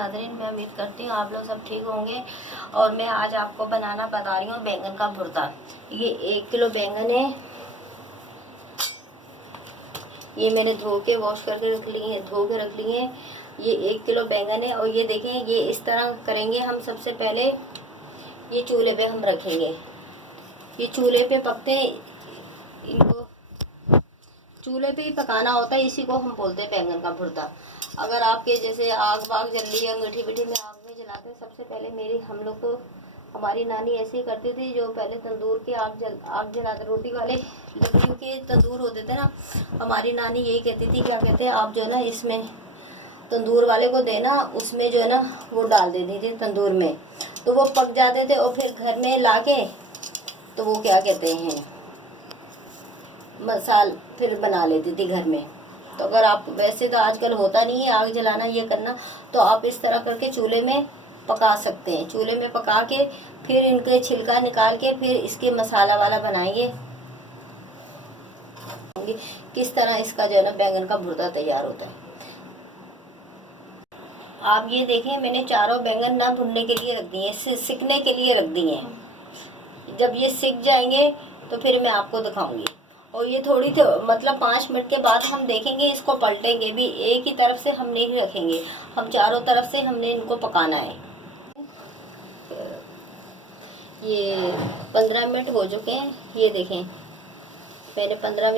नाज़रीन, मैं उम्मीद करती हूँ आप लोग सब ठीक होंगे। और मैं आज आपको बनाना बता रही हूँ बैंगन का भुर्ता। ये 1 किलो बैंगन है। ये मैंने धो के वॉश करके रख लिए हैं, धो के रख लिए हैं। ये 1 किलो बैंगन है। और ये देखें, ये इस तरह करेंगे हम। सबसे पहले ये चूल्हे पे हम रखेंगे। ये चूल्हे पे पकते हैं, इनको चूल्हे पे ही पकाना होता है। इसी को हम बोलते हैं बैंगन का भुर्ता। अगर आपके जैसे आग वाग जल रही है, मीठी मीठी में आग में जलाते हैं। सबसे पहले हम लोग तो हमारी नानी ऐसे ही करती थी। जो पहले तंदूर की आग जलाते, रोटी वाले लकड़ियों के तंदूर होते थे ना, हमारी नानी यही कहती थी, क्या कहते हैं आप जो है ना, इसमें तंदूर वाले को देना, उसमें जो है ना वो डाल देती थी तंदूर में, तो वो पक जाते थे। और फिर घर में लाके तो वो क्या कहते हैं मसाल फिर बना लेती थी घर में। तो अगर आप, वैसे तो आजकल होता नहीं है आग जलाना ये करना, तो आप इस तरह करके चूल्हे में पका सकते हैं। चूल्हे में पका के फिर इनके छिलका निकाल के फिर इसके मसाला वाला बनाएंगे। किस तरह इसका जो है ना बैंगन का भुर्ता तैयार होता है। आप ये देखें, मैंने चारों बैंगन ना भुनने के लिए रख दिए, सिकने के लिए रख दिए। जब ये सिक जाएंगे तो फिर मैं आपको दिखाऊंगी। और ये थोड़ी मतलब 5 मिनट के बाद हम देखेंगे, इसको पलटेंगे भी। एक ही तरफ से हम नहीं रखेंगे, हम चारों तरफ से हमने इनको पकाना है। ये 15 मिनट हो चुके हैं। ये देखें, मैंने 15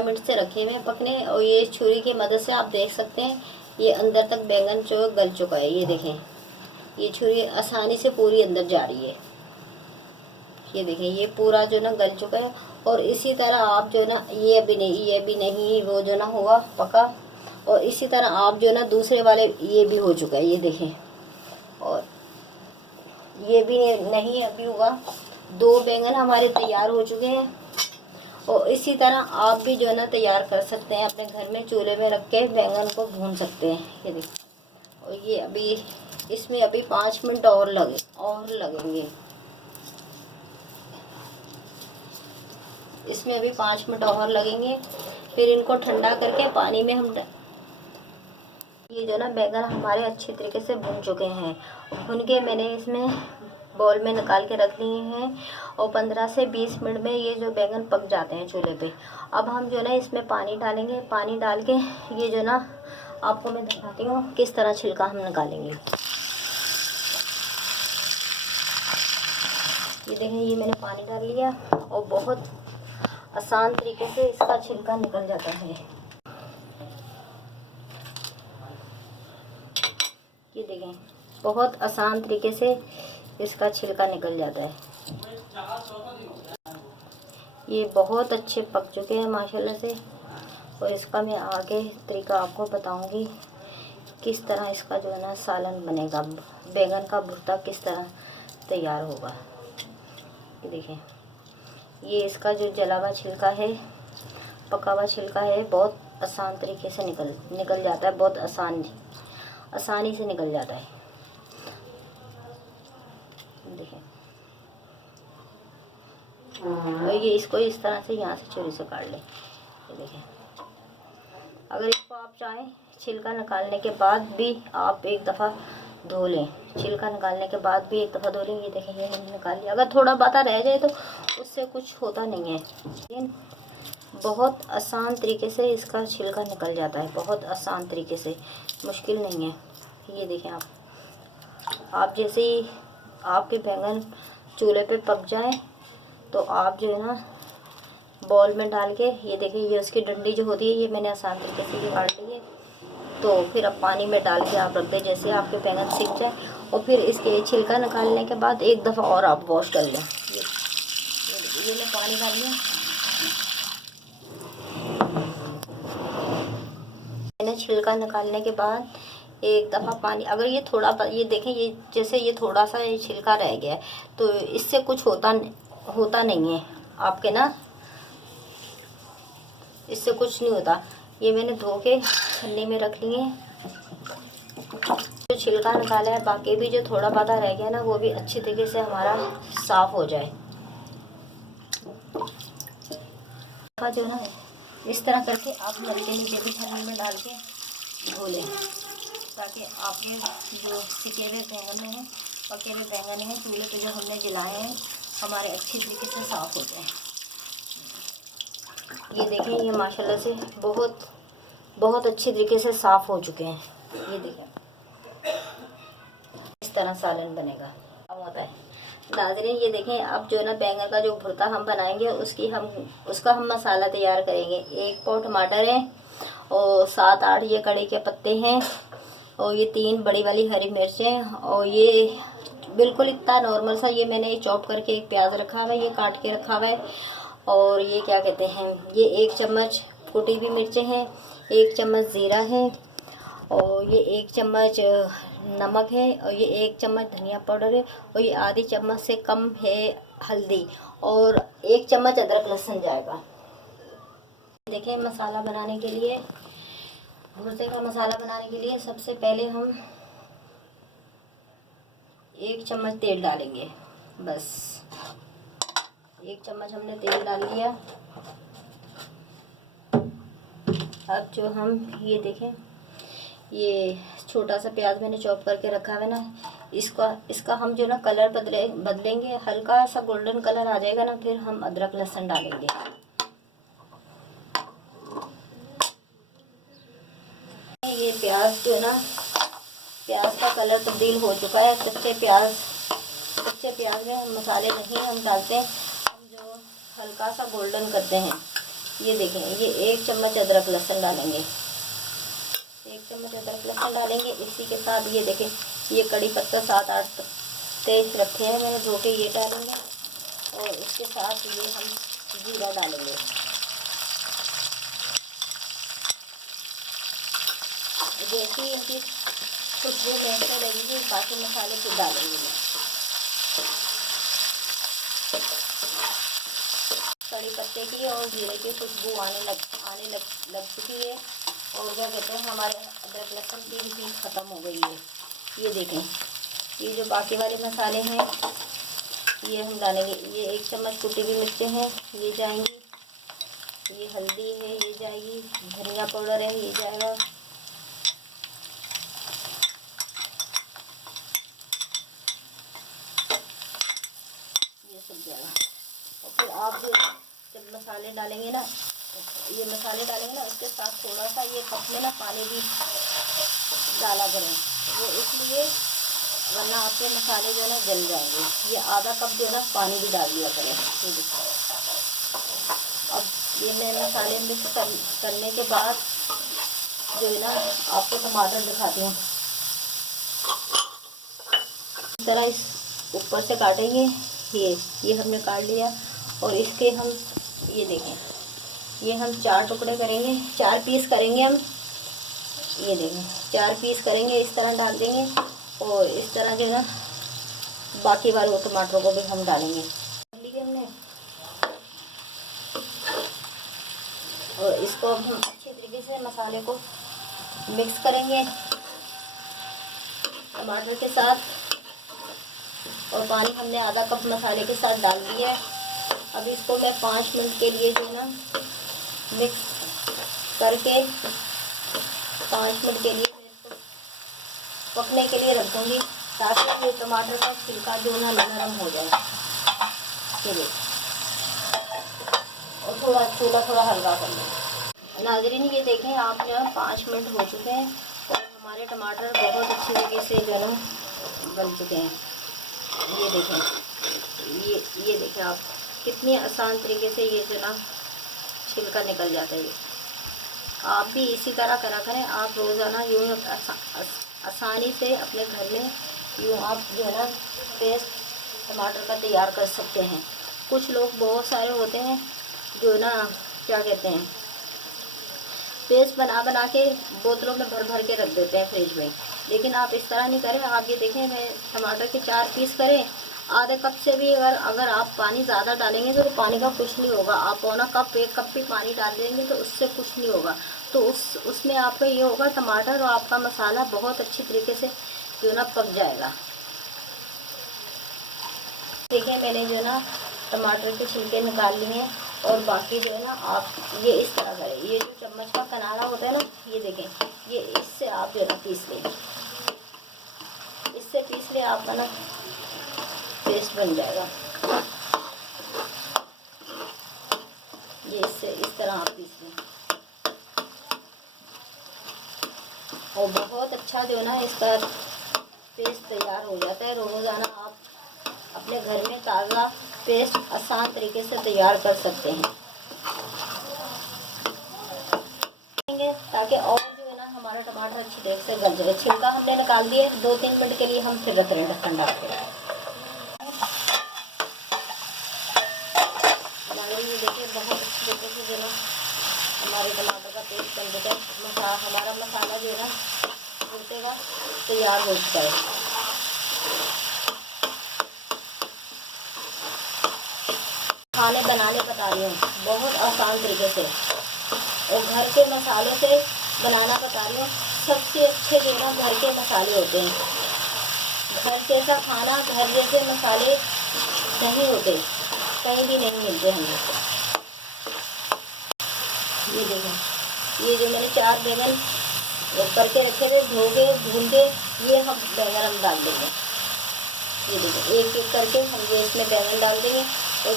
मिनट से रखे हुए पकने। और ये छुरी की मदद से आप देख सकते हैं, ये अंदर तक बैंगन जो गल चुका है। ये देखें, ये छुरी आसानी से पूरी अंदर जा रही है। ये देखें, ये पूरा जो ना गल चुका है। और इसी तरह आप जो ना, ये भी नहीं वो जो ना हुआ पका। और इसी तरह आप जो ना दूसरे वाले, ये भी हो चुका है। ये देखें, और ये भी नहीं अभी हुआ। 2 बैंगन हमारे तैयार हो चुके हैं। और इसी तरह आप भी जो है ना तैयार कर सकते हैं अपने घर में, चूल्हे में रख के बैंगन को भून सकते हैं। ये देखिए, और ये अभी इसमें अभी 5 मिनट और लगेंगे। इसमें अभी 5 मिनट और लगेंगे। फिर इनको ठंडा करके पानी में हम, ये जो ना बैंगन हमारे अच्छे तरीके से भुन चुके हैं। भुन के मैंने इसमें बॉल में निकाल के रख लिए हैं। और 15 से 20 मिनट में ये जो बैंगन पक जाते हैं चूल्हे पे। अब हम जो ना इसमें पानी डालेंगे। पानी डाल के ये जो ना आपको मैं दिखाती हूँ किस तरह छिलका हम निकालेंगे। ये देखें, ये मैंने पानी डाल लिया और बहुत आसान तरीके से इसका छिलका निकल जाता है। ये देखें, बहुत आसान तरीके से इसका छिलका निकल जाता है। ये बहुत अच्छे पक चुके हैं माशाल्लाह से। और इसका मैं आगे तरीका आपको बताऊंगी किस तरह इसका जो है ना सालन बनेगा, बैंगन का भुर्ता किस तरह तैयार होगा। ये देखें, ये इसका जो जला हुआ छिलका है, पका हुआ छिलका है, बहुत आसान तरीके से निकल जाता है। बहुत आसानी से निकल जाता है। देखें, और ये इसको इस तरह से यहाँ से छुरी से काट लें। ये देखें, अगर इसको आप चाहें छिलका निकालने के बाद भी आप एक दफ़ा धो लें। छिलका निकालने के बाद भी एक दफ़ा धो लें। ये देखें, ये मैंने निकाल लिया। अगर थोड़ा बाता रह जाए तो उससे कुछ होता नहीं है, लेकिन बहुत आसान तरीके से इसका छिलका निकल जाता है। बहुत आसान तरीके से, मुश्किल नहीं है। ये देखें, आप जैसे ही आपके बैंगन चूल्हे पे पक जाए तो आप जो है ना बॉल में डाल के, ये देखिए, ये उसकी डंडी जो होती है ये मैंने आसान तरीके से ये काट ली है। तो फिर अब पानी में डाल के आप रख दें, जैसे आपके बैंगन सीख जाए। और फिर इसके छिलका निकालने के बाद एक दफ़ा और आप वॉश कर लें। ये मैं पानी डाल लिया। मैंने छिलका निकालने के बाद एक दफ़ा पानी, अगर ये थोड़ा, ये देखें, ये जैसे ये थोड़ा सा ये छिलका रह गया है तो इससे कुछ होता नहीं है आपके ना, इससे कुछ नहीं होता। ये मैंने धो के छन्नी में रख लिए। जो छिलका निकाला है, बाकी भी जो थोड़ा बाता रह गया ना, वो भी अच्छी तरीके से हमारा साफ़ हो जाए। जो ना इस तरह करके आप नल के नीचे भी छन्नी में डाल के धो लें। ताकि आपके जो सिके हुए बैंगन हैं, पके हुए बैंगन हैं, चूल्हे पे जो हमने जलाए हैं, हमारे अच्छी तरीके से साफ़ हो जाए। ये देखें, ये माशाल्लाह से बहुत बहुत अच्छी तरीके से साफ़ हो चुके हैं। ये देखें, इस तरह सालन बनेगा। अब होता है नाज़रीन, ये देखें, अब जो है ना बैंगन का जो भुर्ता हम बनाएंगे उसका हम मसाला तैयार करेंगे। 1 पाव टमाटर है और 7-8 ये कड़ी के पत्ते हैं और ये 3 बड़ी वाली हरी मिर्चें और ये बिल्कुल इतना नॉर्मल सा ये मैंने चॉप करके एक प्याज रखा हुआ है, ये काट के रखा हुआ है। और ये क्या कहते हैं, ये 1 चम्मच कुटी हुई मिर्चें हैं, 1 चम्मच ज़ीरा है और ये 1 चम्मच नमक है और ये 1 चम्मच धनिया पाउडर है और ये आधी चम्मच से कम है हल्दी और 1 चम्मच अदरक लहसुन जाएगा। देखिए, मसाला बनाने के लिए, भुर्ते का मसाला बनाने के लिए सबसे पहले हम 1 चम्मच तेल डालेंगे। बस 1 चम्मच हमने तेल डाल लिया। अब जो हम ये देखें, ये छोटा सा प्याज मैंने चॉप करके रखा है ना, इसका हम जो ना कलर बदलेंगे, हल्का सा गोल्डन कलर आ जाएगा ना, फिर हम अदरक लहसुन डालेंगे। ये प्याज जो है ना, प्याज का कलर तब्दील हो चुका है। कच्चे प्याज में हम मसाले नहीं हम डालते हैं, हम जो हल्का सा गोल्डन करते हैं। ये देखें, ये 1 चम्मच अदरक लहसुन डालेंगे, 1 चम्मच अदरक लहसुन डालेंगे। इसी के साथ ये देखें, ये कड़ी पत्ता 7-8 पत्ते रखे हैं मैंने धो के, ये डालेंगे और इसके साथ ये हम जीरा डालेंगे। जैसे ही इनकी खुशबू महकने लगेगी, बाकी मसाले फिर डालेंगे। कड़ी पत्ते की और जीरे की खुशबू आने लग चुकी है और क्या कहते हैं, हमारे अदरक लहसुन की भी ख़त्म हो गई है। ये देखें, ये जो बाकी वाले मसाले हैं ये हम डालेंगे। ये 1 चम्मच कुटी हुई मिर्चें हैं, ये जाएंगी। ये हल्दी है, ये जाएगी। धनिया पाउडर है, ये जाएगा। ये सब जाएगा। और फिर आप जब मसाले डालेंगे ना, उसके साथ थोड़ा सा ये कप में ना पानी भी डाला करें, वो इसलिए, वरना आपके मसाले जो है ना जल जाएंगे। ये आधा कप जो है ना पानी भी डाल दिया करें। ये देखो, अब ये मैं मसाले मिक्स करने के बाद जो है ना आपको टमाटर दिखाती हूँ। इस तरह इस ऊपर से काटेंगे। ये हमने काट लिया और इसके हम ये देखें, ये हम 4 टुकड़े करेंगे, 4 पीस करेंगे हम। ये देखें, 4 पीस करेंगे, इस तरह डाल देंगे और इस तरह जो है ना बाकी वाले टमाटरों को भी हम डालेंगे। लिए हमने और इसको अब हम अच्छी तरीके से मसाले को मिक्स करेंगे टमाटर के साथ। और पानी हमने आधा कप मसाले के साथ डाल दिया है। अब इसको मैं 5 मिनट के लिए जो है ना मिक्स करके 5 मिनट के लिए इसको पकने के लिए रख दूँगी, ताकि ये टमाटर का छिलका जो ना नरम हो जाए। चलिए, और चूल्हा थोड़ा हल्का कर लें। नाज़रीन, ये देखें, आप जो है 5 मिनट हो चुके हैं और हमारे टमाटर बहुत अच्छी तरीके से जो है ना गल चुके हैं। ये देखें, ये देखें आप, कितनी आसान तरीके से ये जो ना छिलका निकल जाता है। आप भी इसी तरह करा करें। आप रोज़ाना यूँ आसानी से अपने घर में यूँ आप जो है ना पेस्ट टमाटर का तैयार कर सकते हैं। कुछ लोग बहुत सारे होते हैं जो ना क्या कहते हैं, पेस्ट बना के बोतलों में भर के रख देते हैं फ्रिज में, लेकिन आप इस तरह नहीं करें। आप ये देखें, मैं टमाटर के 4 पीस करें, आधे कप से भी अगर आप पानी ज़्यादा डालेंगे तो पानी का कुछ नहीं होगा। आप पौना कप 1 कप भी पानी डाल देंगे तो उससे कुछ नहीं होगा। तो उसमें आपका ये होगा, टमाटर और आपका मसाला बहुत अच्छी तरीके से जो ना पक जाएगा। देखिए, मैंने जो ना टमाटर के छिलके निकाल लिए हैं और बाकी जो है ना आप ये इस तरह करें, ये जो चम्मच का किनारा होता है ना, ये देखें, ये इससे आप जो है ना पीस लें, इससे पीस लें, आपका ना पेस्ट बन जाएगा। ये इससे इस तरह आप पीस लें और बहुत अच्छा जो है ना इसका पेस्ट तैयार हो जाता है। रोज़ाना आप अपने घर में ताज़ा पेस्ट आसान तरीके से तैयार कर सकते हैं, ताकि और जो है ना हमारा टमाटर अच्छी तरह से गल जाए। छिलका हमने निकाल दिया, 2-3 मिनट के लिए हम फिर रख रहे हैं ढक्कन डाल के। हमारे ये देखिए बहुत अच्छी तरीके से जो है ना हमारे टमाटर का पेस्ट बन चुका है। हमारा मसाला जो है ना भुनतेगा तैयार हो चुका है। खाने बनाने बता रही हूँ बहुत आसान तरीके से, और घर के मसालों से बनाना बता रही हूँ। सबसे अच्छे जो ना घर के मसाले होते हैं। घर जैसा खाना, घर जैसे मसाले नहीं होते, कहीं भी नहीं मिलते हमें। ये देखें, ये जो मैंने 4 बैंगन करके रखे थे, धो के भून के, ये हम बैंगन हम डाल देंगे। ये देखें, एक एक करके हम ये इसमें बैंगन डाल देंगे। और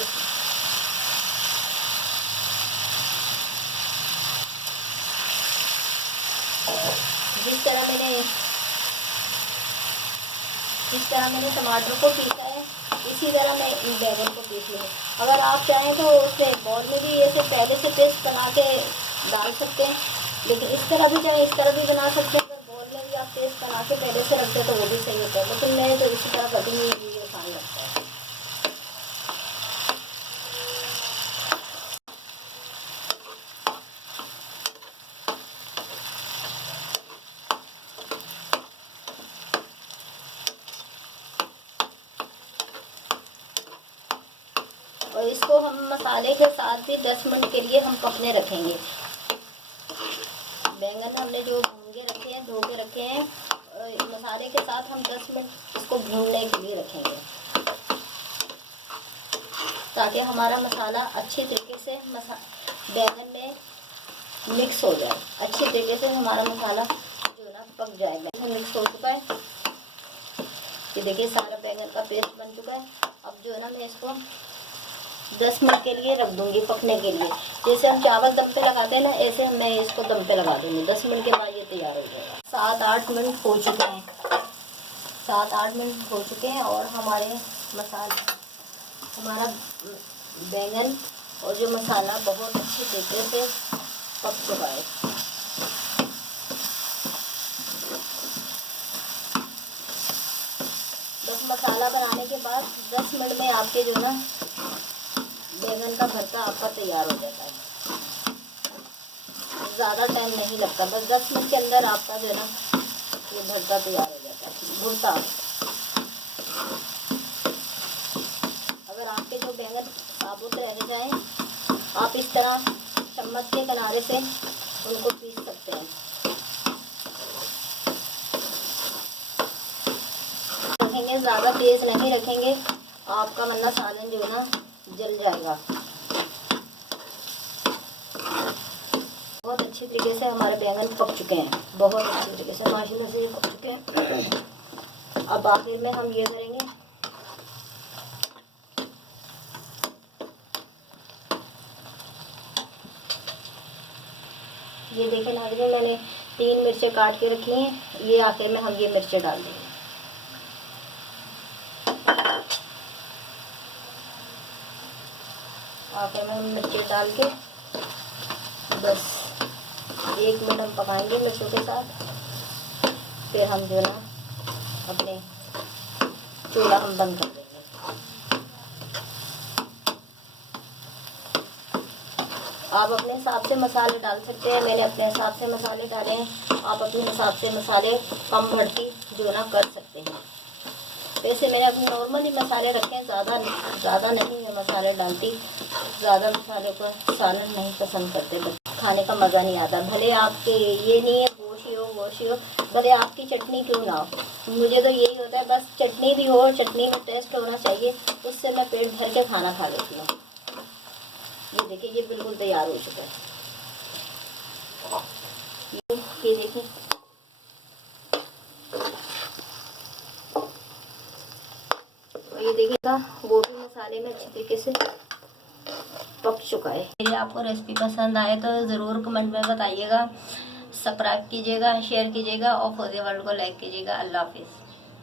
जिस तरह मैंने टमाटर को पीसा है, इसी तरह मैं इन बैंगन को पीस लूँगी। अगर आप चाहें तो उसमें बॉल में भी ऐसे पहले से पेस्ट बना के डाल सकते हैं, लेकिन इस तरह भी चाहे इस तरह भी बना सकते हैं। अगर बॉल में भी आप पेस्ट बना के पहले से रख दे तो वो भी सही होता है, लेकिन मैं तो इसी तरह करती हूँ, ये आसान लगता है। और इसको हम मसाले के साथ भी 10 मिनट के लिए हम पकने रखेंगे। बैंगन हमने जो भून के रखे हैं, धो के रखे हैं, मसाले के साथ हम 10 मिनट इसको भूनने के लिए रखेंगे, ताकि हमारा मसाला अच्छी तरीके से बैंगन में मिक्स हो जाए। अच्छी तरीके से हमारा मसाला जो ना पक जाएगा। मिक्स हो चुका है, ये देखिए सारा बैंगन का पेस्ट बन चुका है। अब जो है ना मैं इसको 10 मिनट के लिए रख दूंगी पकने के लिए। जैसे हम चावल दम पे लगाते हैं ना, ऐसे मैं इसको दम पे लगा दूंगी। 10 मिनट के बाद ये तैयार हो जाएगा। 7-8 मिनट हो चुके हैं, 7-8 मिनट हो चुके हैं और हमारे मसाला, हमारा बैंगन और जो मसाला बहुत अच्छी तरीके से पक चुका है। बस मसाला बनाने के बाद 10 मिनट में आपके जो ना बैंगन का भरता आपका तैयार हो जाता है। ज़्यादा टाइम नहीं लगता, बस 10 मिनट के अंदर आपका जो है ना ये भरता तैयार हो जाता है। भुरता, अगर आपके जो बैंगन साबुत रह जाएं, आप इस तरह चम्मच के किनारे से उनको पीस सकते हैं। रखेंगे, ज़्यादा तेज़ नहीं रखेंगे आपका, वरना सालन जो है ना जल जाएगा। बहुत अच्छी तरीके से हमारे बैंगन पक चुके हैं, बहुत अच्छी तरीके से माशाल्लाह से पक चुके हैं। अब आखिर में हम ये करेंगे, ये देखें नाज़रीन, मैंने 3 मिर्चें काट के रखी हैं। ये आखिर में हम ये मिर्चें डाल देंगे। आखिर में हम मिर्चें डाल के बस 1 मिनट हम पकाएंगे मिर्चों के साथ। फिर हम जो ना अपने चूल्हा हम बंद कर देंगे। आप अपने हिसाब से मसाले डाल सकते हैं, मैंने अपने हिसाब से मसाले डाले हैं। आप अपने हिसाब से मसाले कम बढ़ती जो ना कर सकते हैं। वैसे मैंने अपने नॉर्मली मसाले रखे हैं, ज़्यादा नहीं मैं मसाले डालती। ज़्यादा मसाले को सालन नहीं पसंद करते, खाने का मज़ा नहीं आता। भले आपके ये नहीं है गोशी हो, भले आपकी चटनी क्यों ना हो, मुझे तो यही होता है बस चटनी भी हो, चटनी में टेस्ट होना चाहिए, उससे मैं पेट भर के खाना खा लेती हूँ। ये देखिए ये बिल्कुल तैयार हो चुका है। ये देखिए और ये देखिएगा वो भी मसाले में अच्छी तरीके से पक चुका है। यदि आपको रेसिपी पसंद आए तो ज़रूर कमेंट में बताइएगा, सब्सक्राइब कीजिएगा, शेयर कीजिएगा और फौजी वर्ल्ड को लाइक कीजिएगा। अल्लाह हाफिज़।